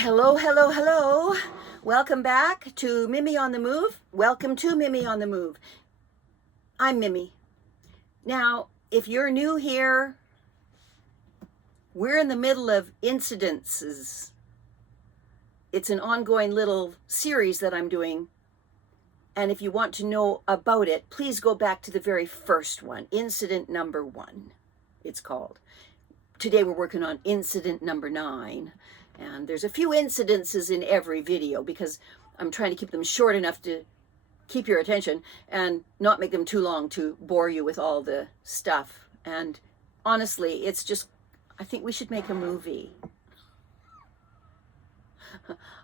Hello, hello, hello. Welcome back to Mimi on the Move. Welcome to Mimi on the Move. I'm Mimi. Now, if you're new here, we're in the middle of incidences. It's an ongoing little series that I'm doing. And if you want to know about it, please go back to the very first one, incident number 1, it's called. Today we're working on incident number 9. And there's a few incidences in every video because I'm trying to keep them short enough to keep your attention and not make them too long to bore you with all the stuff. And honestly, it's just, I think we should make a movie.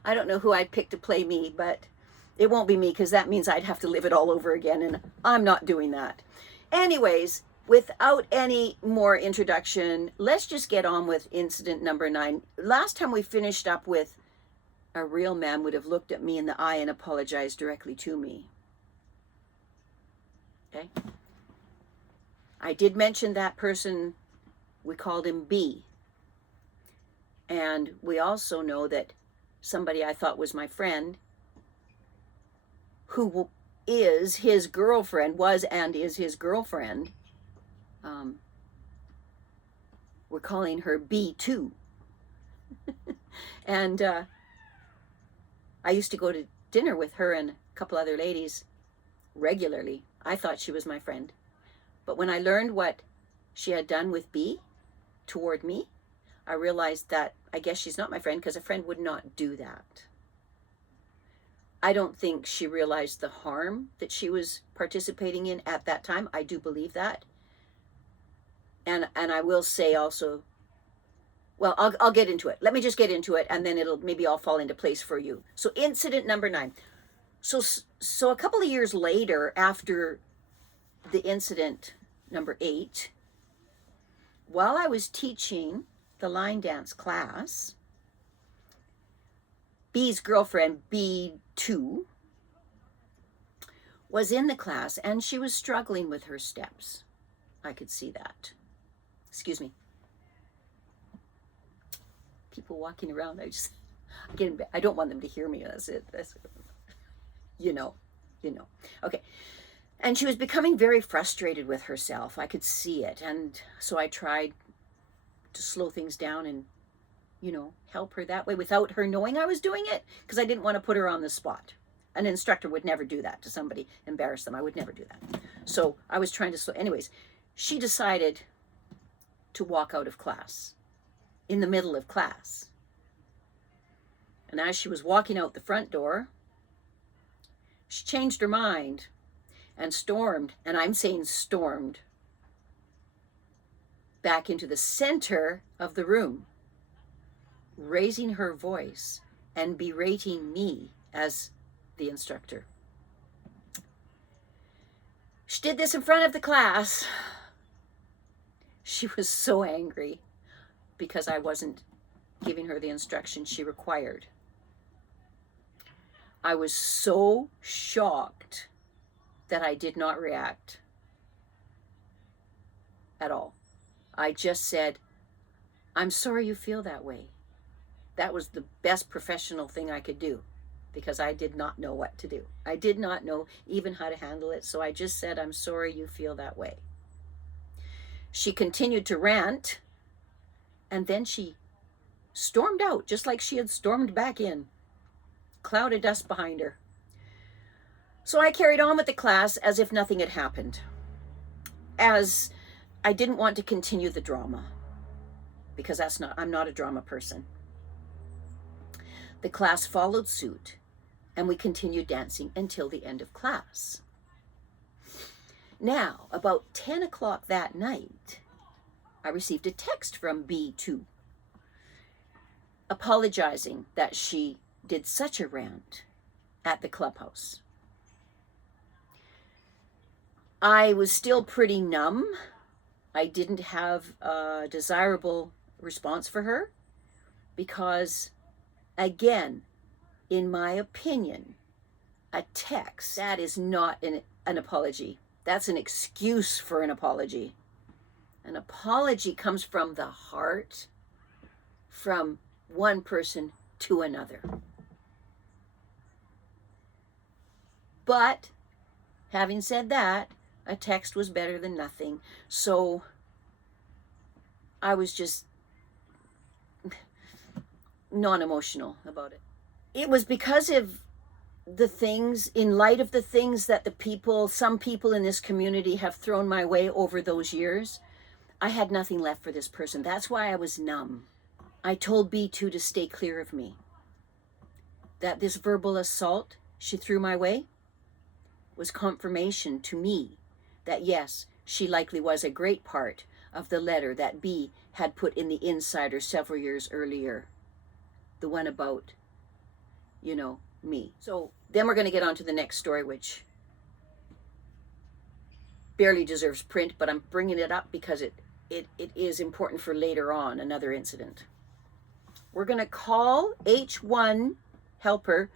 I don't know who I'd pick to play me, but it won't be me because that means I'd have to live it all over again, and I'm not doing that. Anyways, without any more introduction, let's just get on with incident number 9. Last time we finished up with a real man would have looked at me in the eye and apologized directly to me. Okay? I did mention that person, we called him B. And we also know that somebody I thought was my friend, who is his girlfriend, was and is his girlfriend, we're calling her B2. And I used to go to dinner with her and a couple other ladies regularly. I thought she was my friend. But when I learned what she had done with B toward me, I realized that I guess she's not my friend, because a friend would not do that. I don't think she realized the harm that she was participating in at that time. I do believe that. And I will say also, well, I'll get into it. Let me just get into it, and then it'll maybe all fall into place for you. So incident number 9. So a couple of years later, after the incident number 8, while I was teaching the line dance class, B's girlfriend, B2, was in the class, and she was struggling with her steps. I could see that. Excuse me. People walking around, I don't want them to hear me. That's it. You know. Okay. And she was becoming very frustrated with herself. I could see it. And so I tried to slow things down and, help her that way without her knowing I was doing it, because I didn't want to put her on the spot. An instructor would never do that to somebody, embarrass them. I would never do that. So I was trying to slow. Anyways, she decided to walk out of class in the middle of class. And as she was walking out the front door, she changed her mind and stormed, and I'm saying stormed, back into the center of the room, raising her voice and berating me as the instructor. She did this in front of the class. She was so angry because I wasn't giving her the instruction she required. I was so shocked that I did not react at all. I just said, "I'm sorry you feel that way." That was the best professional thing I could do, because I did not know what to do. I did not know even how to handle it. So I just said, "I'm sorry you feel that way." She continued to rant, and then she stormed out, just like she had stormed back in. Cloud of dust behind her. So I carried on with the class as if nothing had happened, as I didn't want to continue the drama, because I'm not a drama person. The class followed suit, and we continued dancing until the end of class. Now, about 10 o'clock that night, I received a text from B2 apologizing that she did such a rant at the clubhouse. I was still pretty numb. I didn't have a desirable response for her because, again, in my opinion, a text, that is not an apology. That's an excuse for an apology. An apology comes from the heart, from one person to another. But having said that, a text was better than nothing. So I was just non-emotional about it. It was because of the things, in light of the things that some people in this community have thrown my way over those years, I had nothing left for this person. That's why I was numb. I told B2 to stay clear of me. That this verbal assault she threw my way was confirmation to me that yes, she likely was a great part of the letter that B had put in the Insider several years earlier. The one about, me. So then we're going to get on to the next story, which barely deserves print, but I'm bringing it up because it is important for later on, another incident. We're going to call H1 helper,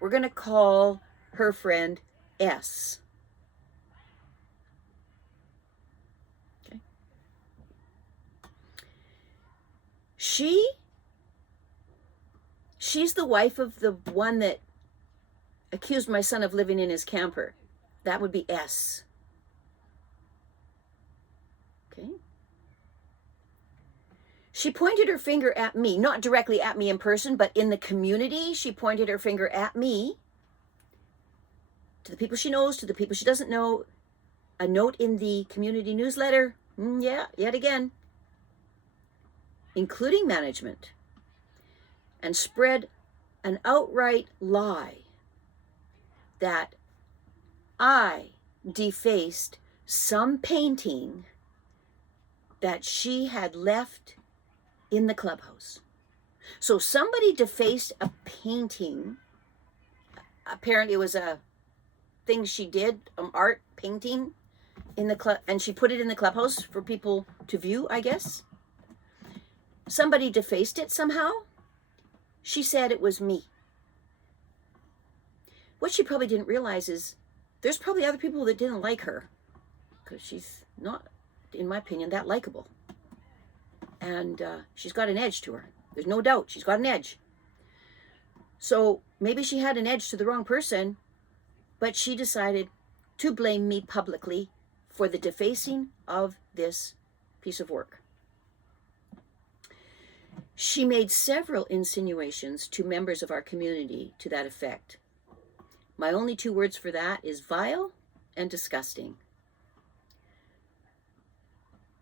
we're going to call her friend S. Okay. She's the wife of the one that accused my son of living in his camper. That would be S. Okay. She pointed her finger at me, not directly at me in person, but in the community. She pointed her finger at me, to the people she knows, to the people she doesn't know. A note in the community newsletter, yet again, including management, and spread an outright lie that I defaced some painting that she had left in the clubhouse. So somebody defaced a painting. Apparently it was a thing she did, art painting in the club, and she put it in the clubhouse for people to view, I guess. Somebody defaced it somehow. She said it was me. What she probably didn't realize is there's probably other people that didn't like her because she's not, in my opinion, that likable. And she's got an edge to her. There's no doubt she's got an edge. So maybe she had an edge to the wrong person, but she decided to blame me publicly for the defacing of this piece of work. She made several insinuations to members of our community to that effect. My only two words for that is vile and disgusting.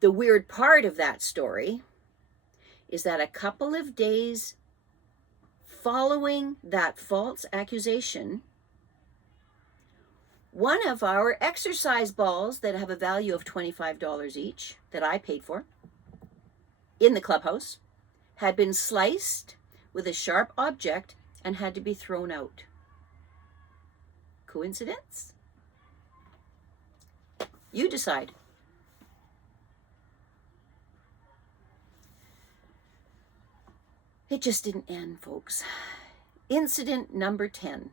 The weird part of that story is that a couple of days following that false accusation, one of our exercise balls that have a value of $25 each, that I paid for, in the clubhouse, had been sliced with a sharp object and had to be thrown out. Coincidence? You decide. It just didn't end, folks. Incident number 10.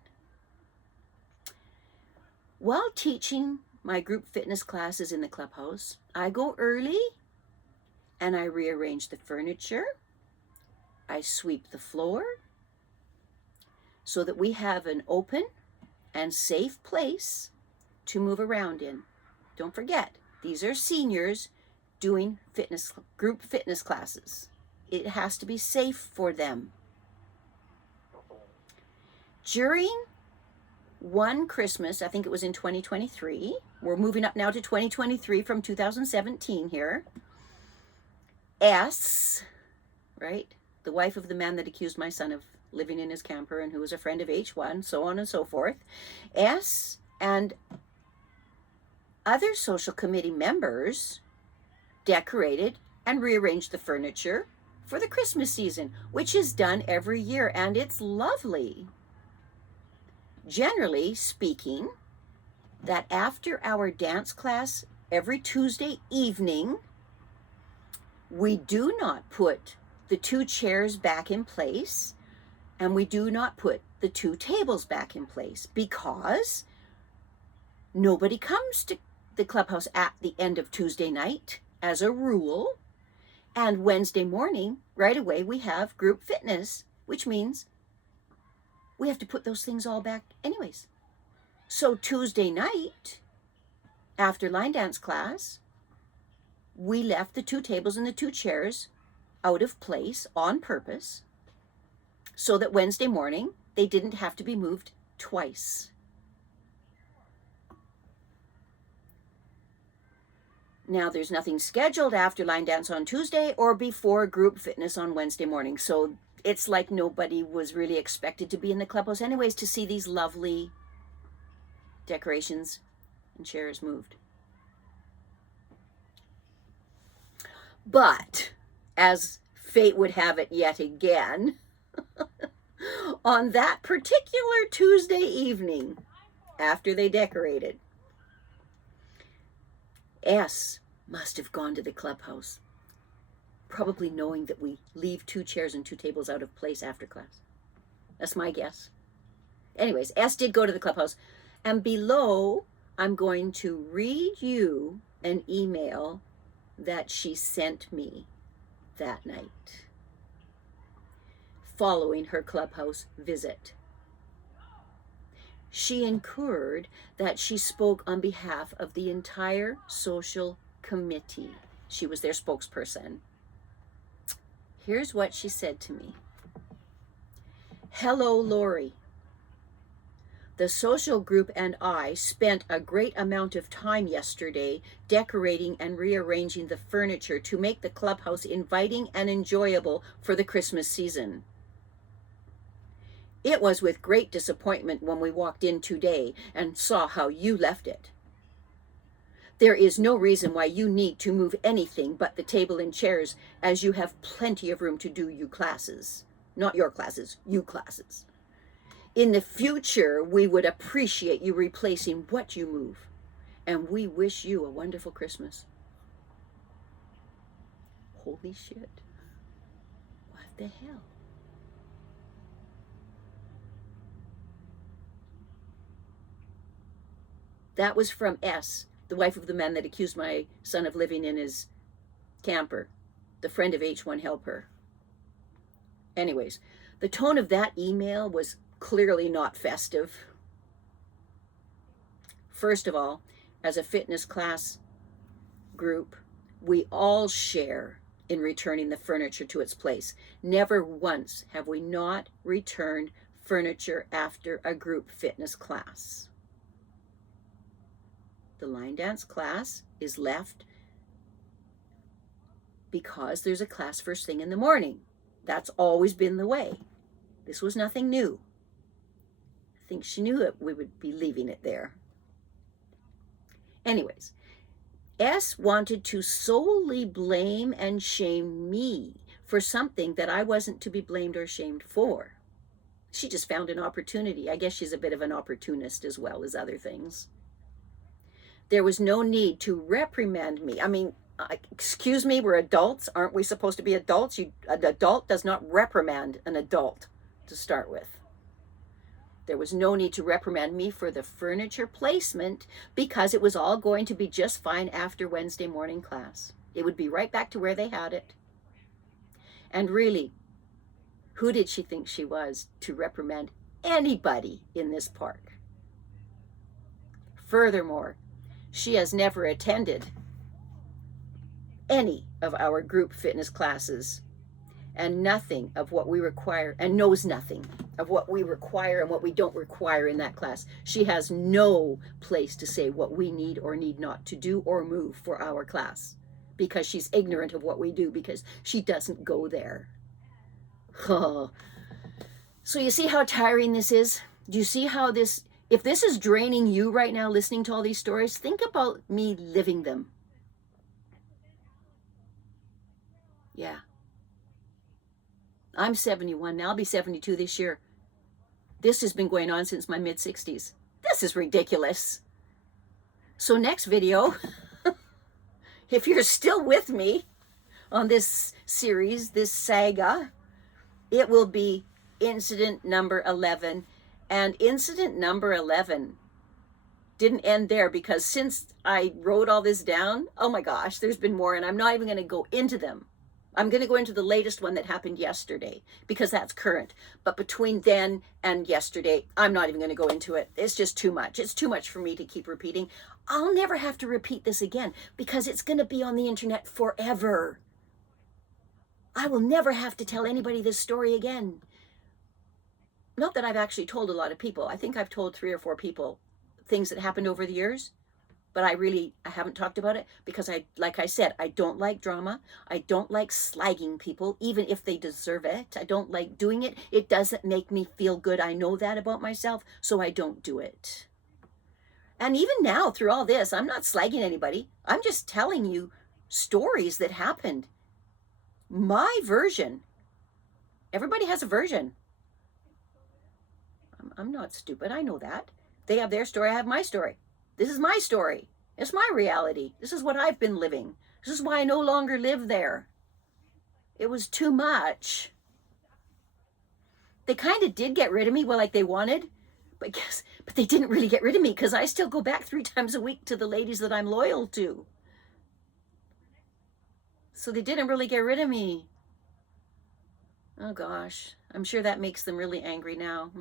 While teaching my group fitness classes in the clubhouse, I go early and I rearrange the furniture. I sweep the floor so that we have an open and safe place to move around in. Don't forget, these are seniors doing group fitness classes. It has to be safe for them. During one Christmas, I think it was in 2023, we're moving up now to 2023 from 2017 here, S, right, the wife of the man that accused my son of living in his camper and who was a friend of H1, so on and so forth, S and other social committee members decorated and rearranged the furniture for the Christmas season, which is done every year, and it's lovely. Generally speaking, that after our dance class every Tuesday evening, we do not put the 2 chairs back in place, and we do not put the 2 tables back in place because nobody comes to the clubhouse at the end of Tuesday night as a rule. And Wednesday morning, right away, we have group fitness which means we have to put those things all back anyways. So Tuesday night, after line dance class, we left the 2 tables and the 2 chairs out of place on purpose so that Wednesday morning they didn't have to be moved twice. Now, there's nothing scheduled after line dance on Tuesday or before group fitness on Wednesday morning. So it's like nobody was really expected to be in the clubhouse anyways to see these lovely decorations and chairs moved. But as fate would have it yet again, on that particular Tuesday evening, after they decorated, S must have gone to the clubhouse, probably knowing that we leave 2 chairs and 2 tables out of place after class. That's my guess. Anyways, S did go to the clubhouse, and below I'm going to read you an email that she sent me that night following her clubhouse visit. She incurred that she spoke on behalf of the entire social committee. She was their spokesperson. Here's what she said to me. Hello, Lori. The social group and I spent a great amount of time yesterday decorating and rearranging the furniture to make the clubhouse inviting and enjoyable for the Christmas season. It was with great disappointment when we walked in today and saw how you left it. There is no reason why you need to move anything but the table and chairs, as you have plenty of room to do you classes. Not your classes, you classes. In the future, we would appreciate you replacing what you move, and we wish you a wonderful Christmas. Holy shit. What the hell? That was from S, the wife of the man that accused my son of living in his camper, the friend of H1 helper. Anyways, the tone of that email was clearly not festive. First of all, as a fitness class group, we all share in returning the furniture to its place. Never once have we not returned furniture after a group fitness class. The line dance class is left because there's a class first thing in the morning. That's always been the way. This was nothing new. I think she knew that we would be leaving it there. Anyways, S wanted to solely blame and shame me for something that I wasn't to be blamed or shamed for. She just found an opportunity. I guess she's a bit of an opportunist as well as other things. There was no need to reprimand me. I mean, excuse me, we're adults. Aren't we supposed to be adults? An adult does not reprimand an adult to start with. There was no need to reprimand me for the furniture placement because it was all going to be just fine after Wednesday morning class. It would be right back to where they had it. And really, who did she think she was to reprimand anybody in this park? Furthermore, she has never attended any of our group fitness classes and nothing of what we require, and knows nothing of what we require and what we don't require in that class. She has no place to say what we need or need not to do or move for our class because she's ignorant of what we do because she doesn't go there. Oh. So you see how tiring this is? Do you see how this, if this is draining you right now listening to all these stories, think about me living them. Yeah. I'm 71 now. I'll be 72 this year. This has been going on since my mid-60s. This is ridiculous. So next video, if you're still with me on this series, this saga, it will be incident number 11. And incident number 11 didn't end there because since I wrote all this down, oh my gosh, there's been more, and I'm not even going to go into them. I'm going to go into the latest one that happened yesterday because that's current. But between then and yesterday, I'm not even going to go into it. It's just too much. It's too much for me to keep repeating. I'll never have to repeat this again because it's going to be on the internet forever. I will never have to tell anybody this story again. Not that I've actually told a lot of people. I think I've told 3 or 4 people things that happened over the years. But I haven't talked about it because like I said, I don't like drama. I don't like slagging people, even if they deserve it. I don't like doing it. It doesn't make me feel good. I know that about myself, so I don't do it. And even now, through all this, I'm not slagging anybody. I'm just telling you stories that happened. My version. Everybody has a version. I'm not stupid. I know that. They have their story. I have my story. This is my story. It's my reality. This is what I've been living. This is why I no longer live there. It was too much. They kind of did get rid of me, well, like they wanted, but they didn't really get rid of me because I still go back 3 times a week to the ladies that I'm loyal to. So they didn't really get rid of me. Oh gosh, I'm sure that makes them really angry now.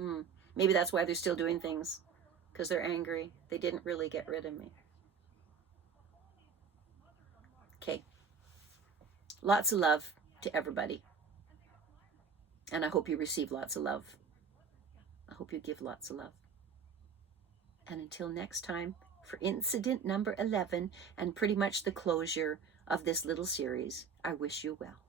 Maybe that's why they're still doing things. Because they're angry. They didn't really get rid of me. Okay. Lots of love to everybody. And I hope you receive lots of love. I hope you give lots of love. And until next time, for incident number 11 and pretty much the closure of this little series, I wish you well.